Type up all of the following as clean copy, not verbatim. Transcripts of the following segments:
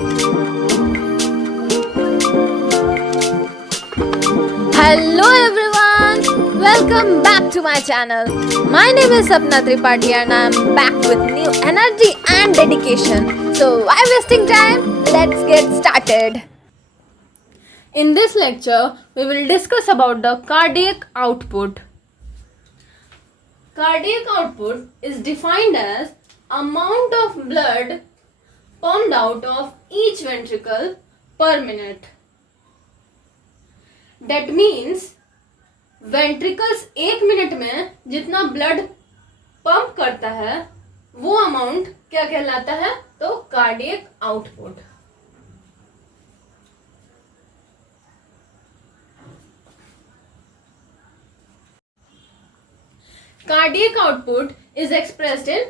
Hello everyone, welcome back to my channel. My name is Sapna Tripathi and I am back with new energy and dedication. So why wasting time? Let's get started. In this lecture, we will discuss about the cardiac output. Cardiac output is defined as amount of blood pumped out of each ventricle per minute. That means ventricles 1 minute में जितना blood pump करता है वो amount क्या कहलाता है? तो cardiac output. Cardiac output is expressed in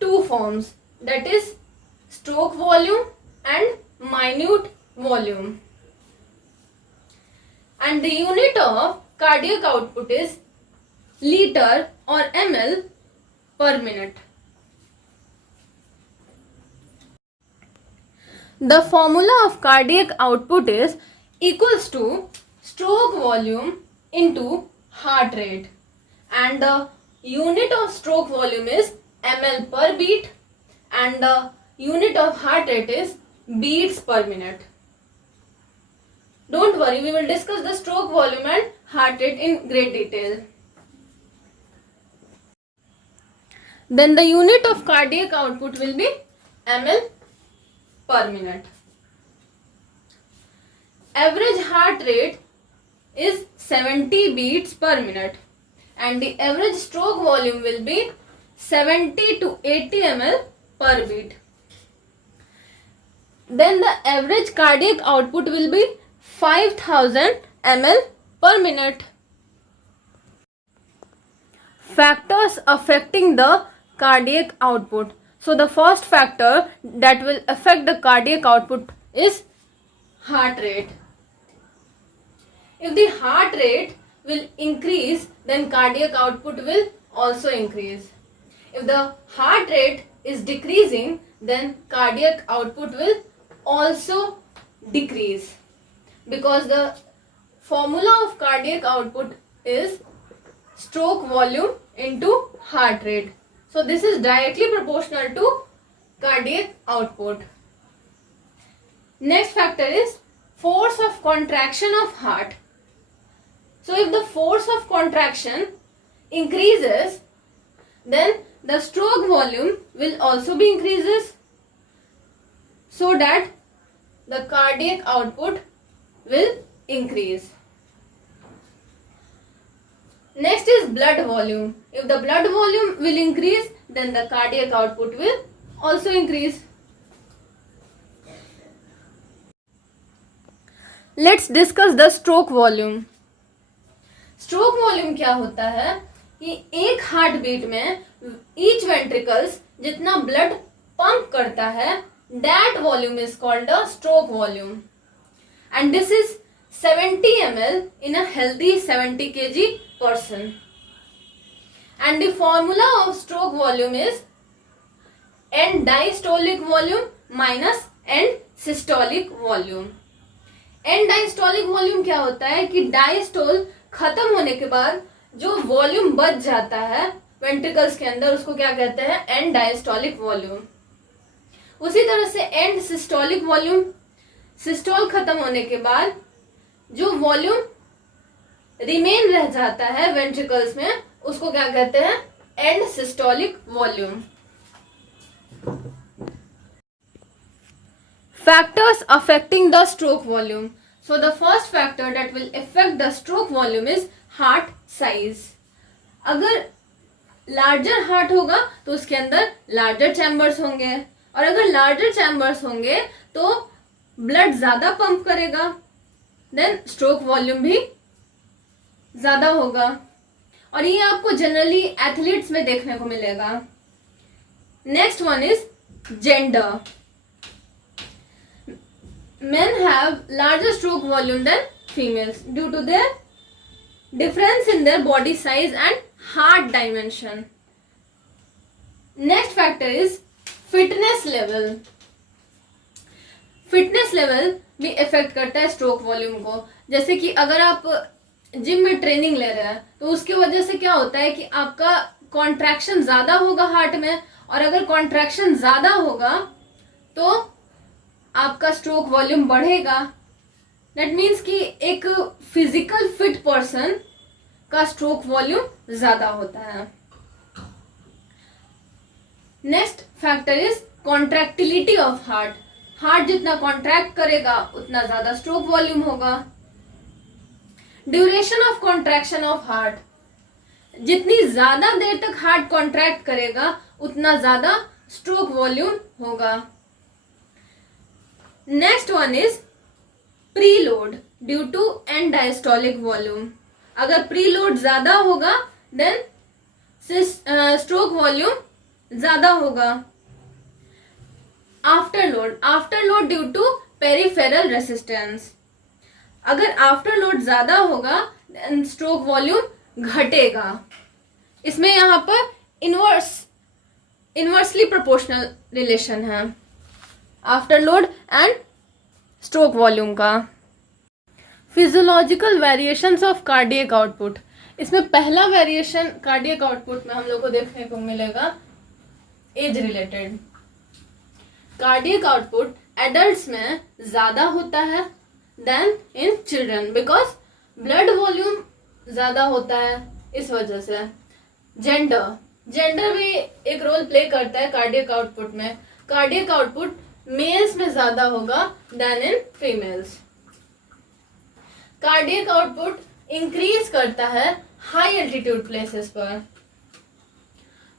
two forms, that is stroke volume and minute volume. And the unit of cardiac output is liter or ml per minute. The formula of cardiac output is equals to stroke volume into heart rate, and the unit of stroke volume is ml per beat and the unit of heart rate is beats per minute. Don't worry, we will discuss the stroke volume and heart rate in great detail. Then the unit of cardiac output will be ml per minute. Average heart rate is 70 beats per minute and the average stroke volume will be 70 to 80 ml per beat. Then the average cardiac output will be 5000 ml per minute. Factors affecting the cardiac output. So the first factor that will affect the cardiac output is heart rate. If the heart rate will increase, then cardiac output will also increase. If the heart rate is decreasing, then cardiac output will also decrease, because the formula of cardiac output is stroke volume into heart rate. So this is directly proportional to cardiac output. Next factor is force of contraction of heart. So if the force of contraction increases, then the stroke volume will also be increases, so that the cardiac output will increase. Next is blood volume. If the blood volume will increase, then the cardiac output will also increase. Let's discuss the stroke volume. Stroke volume क्या होता है कि एक heart beat में each ventricles जितना blood pump करता है, that volume is called a stroke volume, and this is 70 ml in a healthy 70 kg person. And the formula of stroke volume is end diastolic volume minus end systolic volume. And diastolic volume क्या होता है कि diastole खत्म होने के बाद जो volume बच जाता है वेंट्रिकल्स के अंदर, उसको क्या कहते हैं? And diastolic volume. उसी तरह से एंड सिस्टोलिक वॉल्यूम, सिस्टोल खत्म होने के बाद जो वॉल्यूम रिमेन रह जाता है वेंट्रिकल्स में, उसको क्या कहते हैं? And systolic volume. Factors affecting the stroke volume. So the first factor that will affect the stroke volume is heart size. अगर larger heart होगा तो उसके अंदर larger chambers होंगे, और अगर larger chambers होंगे तो blood ज़्यादा पंप करेगा, then stroke volume भी ज़्यादा होगा. और ये आपको जनरली एथलीट्स में देखने को मिलेगा. Next one is gender. Men have larger stroke volume than females due to their difference in their body size and heart dimension. Next factor is fitness level. Fitness level भी effect करता है stroke volume को। जैसे कि अगर आप gym में training ले रहे हैं तो उसकी वजह से क्या होता है कि आपका कॉन्ट्रैक्शन ज्यादा होगा हार्ट में, और अगर कॉन्ट्रैक्शन ज्यादा होगा तो आपका स्ट्रोक वॉल्यूम बढ़ेगा। दैट मीन्स कि एक फिजिकल फिट पर्सन का स्ट्रोक वॉल्यूम ज्यादा होता है। Next factor is contractility of heart. Heart जितना कॉन्ट्रैक्ट करेगा उतना ज्यादा स्ट्रोक वॉल्यूम होगा। Duration of contraction of heart, जितनी ज्यादा देर तक हार्ट कॉन्ट्रैक्ट करेगा उतना ज्यादा स्ट्रोक वॉल्यूम होगा। Next one is preload due to end diastolic volume. अगर प्रीलोड ज्यादा होगा देन स्ट्रोक वॉल्यूम ज्यादा होगा। Afterload due to peripheral resistance, अगर आफ्टरलोड ज्यादा होगा देन स्ट्रोक वॉल्यूम घटेगा। इसमें यहां पर इनवर्सली प्रोपोर्शनल रिलेशन है आफ्टरलोड एंड स्ट्रोक वॉल्यूम का। Physiological variations of cardiac output, इसमें पहला वेरिएशन कार्डियक आउटपुट में हम लोग को देखने को मिलेगा age related. Cardiac output adults में ज्यादा होता है then in children because blood volume ज्यादा होता है, इस वजह से। जेंडर भी एक रोल प्ले करता है कार्डियक आउटपुट में। कार्डियक आउटपुट मेल्स में ज्यादा होगा then in females. Cardiac output increase करता है हाई एल्टीट्यूड प्लेसेस पर।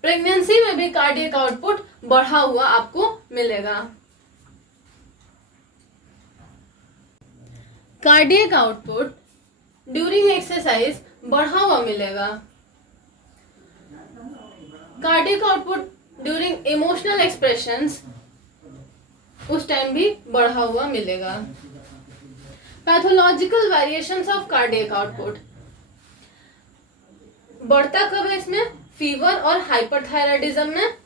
प्रेगनेंसी में भी कार्डियक आउटपुट बढ़ा हुआ आपको मिलेगा। कार्डियक आउटपुट ड्यूरिंग एक्सरसाइज बढ़ा हुआ मिलेगा। Cardiac output during emotional expressions उस टाइम भी बढ़ा हुआ मिलेगा। Pathological variations of cardiac output, बढ़ता कब है इसमें? फीवर और हाइपरथायराइडिज्म में,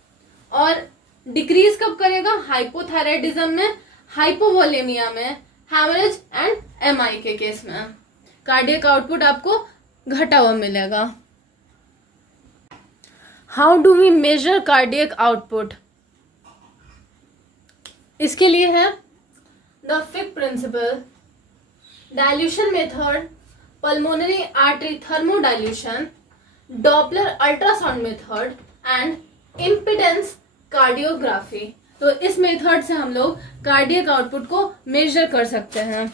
और डिक्रीज कब करेगा? हाइपोथायराइडिज्म में, हाइपोवोलेमिया में, हैमरेज एंड एमआई के केस में कार्डियक आउटपुट आपको घटा हुआ मिलेगा। How do we measure cardiac output? इसके लिए है the Fick principle, dilution method, pulmonary artery thermodilution, Doppler ultrasound method and impedance cardiography. तो इस मेथड से हम लोग कार्डियक आउटपुट को मेजर कर सकते हैं।